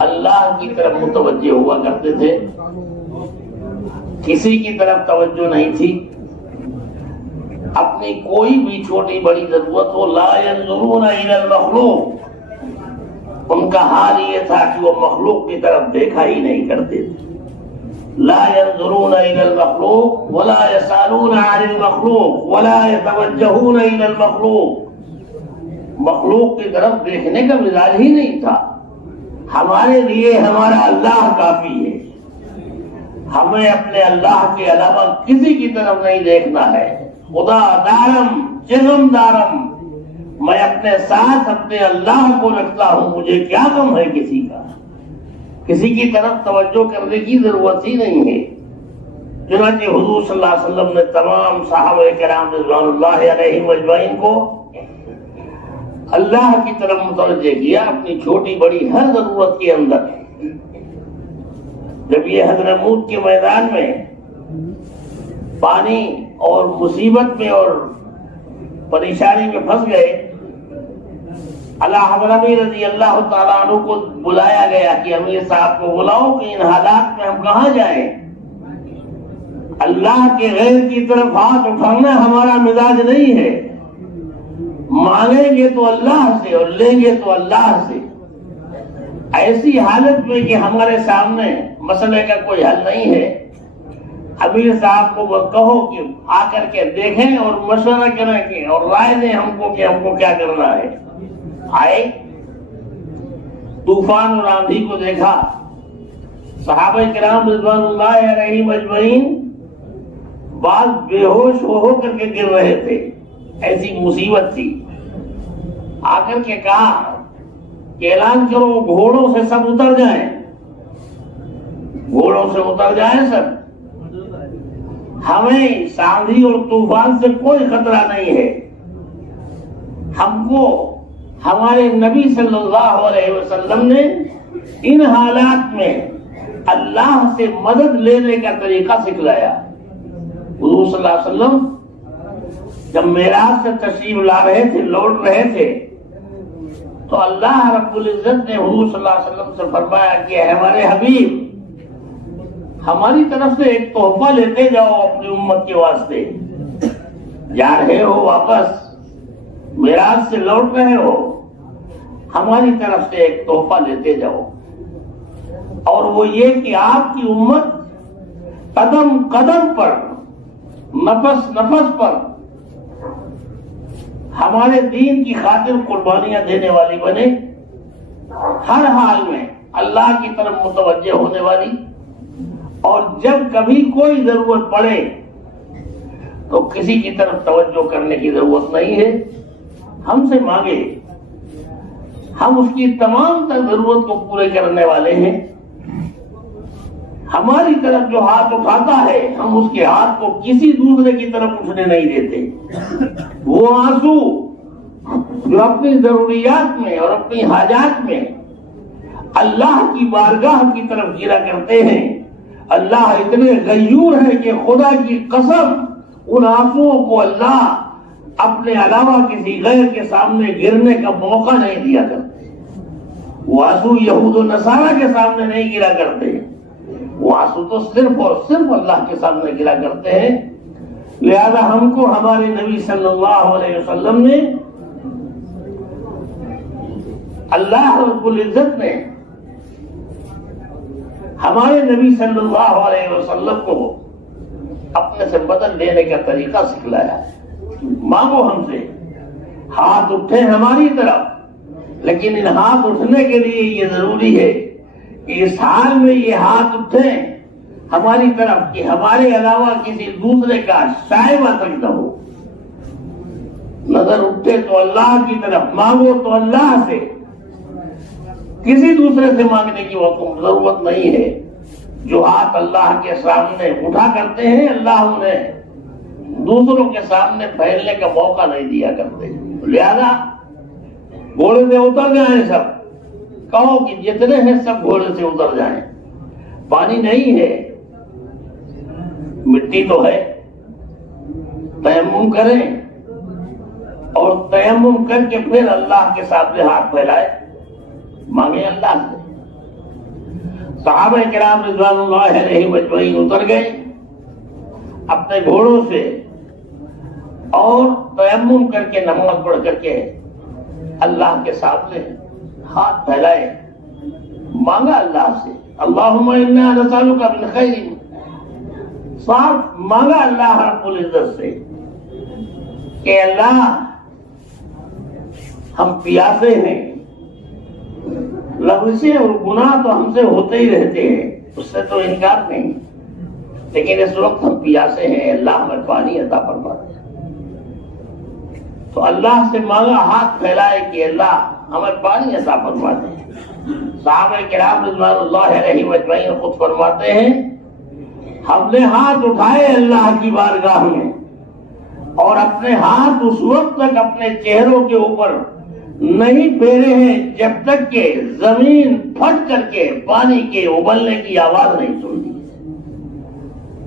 اللہ کی طرف متوجہ ہوا کرتے تھے، کسی کی طرف توجہ نہیں تھی. اپنی کوئی بھی چھوٹی بڑی ضرورت ہو، لا ينظرون الى المخلوق، ان کا حال یہ تھا کہ وہ مخلوق کی طرف دیکھا ہی نہیں کرتے تھے. لا ينظرون الى المخلوق ولا يسالون عن المخلوق ولا يتوجهون الى المخلوق. مخلوق کی طرف دیکھنے کا مزاج ہی نہیں تھا. ہمارے لیے ہمارا اللہ کافی ہے، ہمیں اپنے اللہ کے علاوہ کسی کی طرف نہیں دیکھنا ہے. خدا دارم جنم دارم، میں اپنے ساتھ اپنے اللہ کو رکھتا ہوں، مجھے کیا غم ہے کسی کا. کسی کی طرف توجہ کرنے کی ضرورت ہی نہیں ہے. چنانچہ حضور صلی اللہ علیہ وسلم نے تمام صحابہ کرام رضوان اللہ علیہم اجمعین کو اللہ کی طرف متوجہ کیا اپنی چھوٹی بڑی ہر ضرورت کے اندر. جب یہ حضرموت کے میدان میں پانی اور مصیبت میں اور پریشانی میں پھنس گئے، اللہ حضرت رضی اللہ تعالیٰ عنہ کو بلایا گیا کہ امیر صاحب کو بلاؤ کہ ان حالات میں ہم کہاں جائیں. اللہ کے غیر کی طرف ہاتھ اٹھانا ہمارا مزاج نہیں ہے. مانگیں گے تو اللہ سے اور لیں گے تو اللہ سے. ایسی حالت میں کہ ہمارے سامنے مسئلے کا کوئی حل نہیں ہے، امیر صاحب کو کہو کہ آ کر کے دیکھیں اور مشورہ کریں کہ اور رائے دیں ہم کو کہ ہم کو کیا کرنا ہے. آئے، طوفان اور آندھی کو دیکھا، صحابہ کرام رضوان اللہ علیہم اجمعین بعض بے ہوش ہو کر کے گر رہے تھے، ایسی مصیبت تھی. آ کر کے کہا کہ اعلان کرو گھوڑوں سے سب اتر جائیں، گھوڑوں سے اتر جائیں سب. ہمیں آندھی اور طوفان سے کوئی خطرہ نہیں ہے. ہم کو ہمارے نبی صلی اللہ علیہ وسلم نے ان حالات میں اللہ سے مدد لینے کا طریقہ سکھلایا. حضور صلی اللہ علیہ وسلم جب معراج سے تشریف لا رہے تھے، لوٹ رہے تھے، تو اللہ رب العزت نے حضور صلی اللہ علیہ وسلم سے فرمایا کہ ہمارے حبیب، ہماری طرف سے ایک تحفہ لیتے جاؤ اپنی امت کے واسطے. جا رہے ہو واپس، معراج سے لوٹ رہے ہو، ہماری طرف سے ایک تحفہ لیتے جاؤ، اور وہ یہ کہ آپ کی امت قدم قدم پر، نفس نفس پر ہمارے دین کی خاطر قربانیاں دینے والی بنے، ہر حال میں اللہ کی طرف متوجہ ہونے والی، اور جب کبھی کوئی ضرورت پڑے تو کسی کی طرف توجہ کرنے کی ضرورت نہیں ہے. ہم سے مانگے، ہم اس کی تمام تر ضرورت کو پورے کرنے والے ہیں. ہماری طرف جو ہاتھ اٹھاتا ہے ہم اس کے ہاتھ کو کسی دوسرے کی طرف اٹھنے نہیں دیتے. وہ آنسو جو اپنی ضروریات میں اور اپنی حاجات میں اللہ کی بارگاہ کی طرف گرا کرتے ہیں، اللہ اتنے غیور ہے کہ خدا کی قسم ان آنسوؤں کو اللہ اپنے علاوہ کسی غیر کے سامنے گرنے کا موقع نہیں دیا کرتے. وہ آنسو یہود و نصارہ کے سامنے نہیں گرا کرتے، وہ آنسو تو صرف اور صرف اللہ کے سامنے گرا کرتے ہیں. لہذا ہم کو ہمارے نبی صلی اللہ علیہ وسلم نے، اللہ رب العزت نے ہمارے نبی صلی اللہ علیہ وسلم کو اپنے سے بدل لینے کا طریقہ سکھلایا. مانگو ہم سے، ہاتھ اٹھے ہماری طرف، لیکن ان ہاتھ اٹھنے کے لیے یہ ضروری ہے کہ اس حال میں یہ ہاتھ اٹھیں ہماری طرف کہ ہمارے علاوہ کسی دوسرے کا شائبہ تک نہ ہو. نظر اٹھے تو اللہ کی طرف، مانگو تو اللہ سے، کسی دوسرے سے مانگنے کی ضرورت نہیں ہے. جو ہاتھ اللہ کے سامنے اٹھا کرتے ہیں اللہ انہیں دوسروں کے سامنے پھیلنے کا موقع نہیں دیا کرتے. لہذا گھوڑے سے اتر جائیں سب، کہو کہ جتنے ہیں سب گھوڑے سے اتر جائیں. پانی نہیں ہے، مٹی تو ہے، تیمم کریں اور تیمم کر کے پھر اللہ کے سامنے ہاتھ پھیلائے، مانگیں اللہ سے. صحابہ کرام رضوان اللہ علیہم اجمعین اتر گئے اپنے گھوڑوں سے اور تیمم کر کے نماز پڑھ کر کے اللہ کے سامنے ہاتھ پھیلائے، مانگا اللہ سے، اللہم انا نسألک من خیر، صاف مانگا اللہ رب العزت سے کہ اللہ ہم پیاسے ہیں، لغزشیں اور گناہ تو ہم سے ہوتے ہی رہتے ہیں، اس سے تو انکار نہیں، لیکن اس وقت ہم پیاسے ہیں، اللہ ہمیں پانی عطا فرما دے۔ تو اللہ سے مانگا، ہاتھ پھیلائے کہ اللہ ہمیں پانی عطا فرما دے۔ صحابہ کرام رضوان اللہ علیہم اجمعین خود فرماتے ہیں ہم نے ہاتھ اٹھائے اللہ کی بارگاہ میں اور اپنے ہاتھ اس وقت تک اپنے چہروں کے اوپر نہیں پھیرے ہیں جب تک کہ زمین پھٹ کر کے پانی کے ابلنے کی آواز نہیں سنی،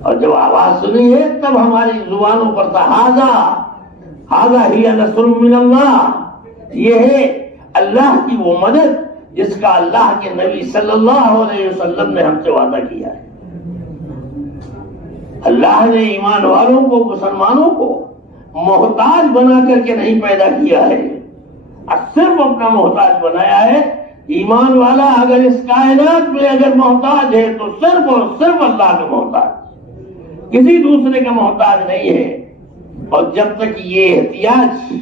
اور جب آواز سنی ہے تب ہماری زبانوں پر تھا ھذا ہی نصر من اللہ، یہ ہے اللہ کی وہ مدد جس کا اللہ کے نبی صلی اللہ علیہ وسلم نے ہم سے وعدہ کیا ہے۔ اللہ نے ایمان والوں کو، مسلمانوں کو محتاج بنا کر کے نہیں پیدا کیا ہے، صرف اپنا محتاج بنایا ہے۔ ایمان والا اگر اس کائنات میں اگر محتاج ہے تو صرف اور صرف اللہ کا محتاج، کسی دوسرے کا محتاج نہیں ہے۔ اور جب تک یہ احتیاج